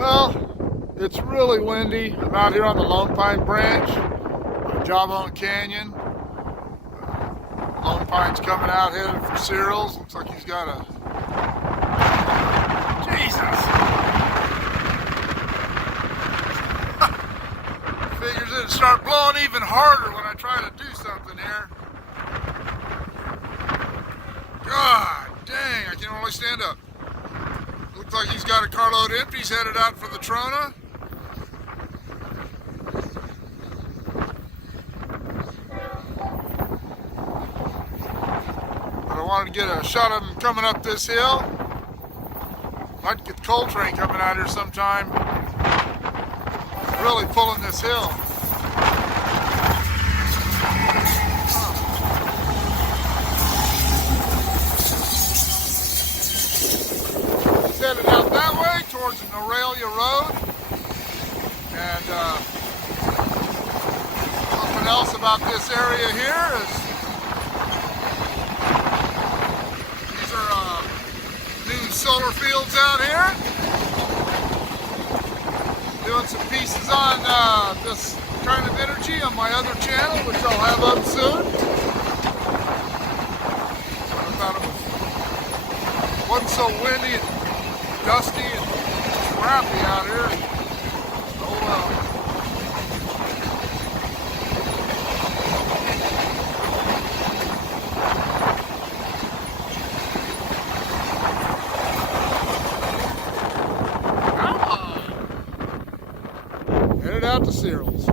Well, it's really windy. I'm out here on the Lone Pine Branch, Mojave Canyon. Lone Pine's coming out headed for Searles. Looks like he's got a... Jesus! Figures it'd start blowing even harder when I try to do something here. God dang, I can only stand up. Looks like he's got a carload empty. He's headed out for the Trona. But I wanted to get a shot of him coming up this hill. I'd like to get the coal train coming out here sometime. Really pulling this hill. Headed out that way towards the Aurelia Road, and something else about this area here is these are new solar fields out here. Doing some pieces on this kind of energy on my other channel, which I'll have up soon. I thought it wasn't so windy and dusty and crappy out here. Oh well. Come on. Headed out to Searles.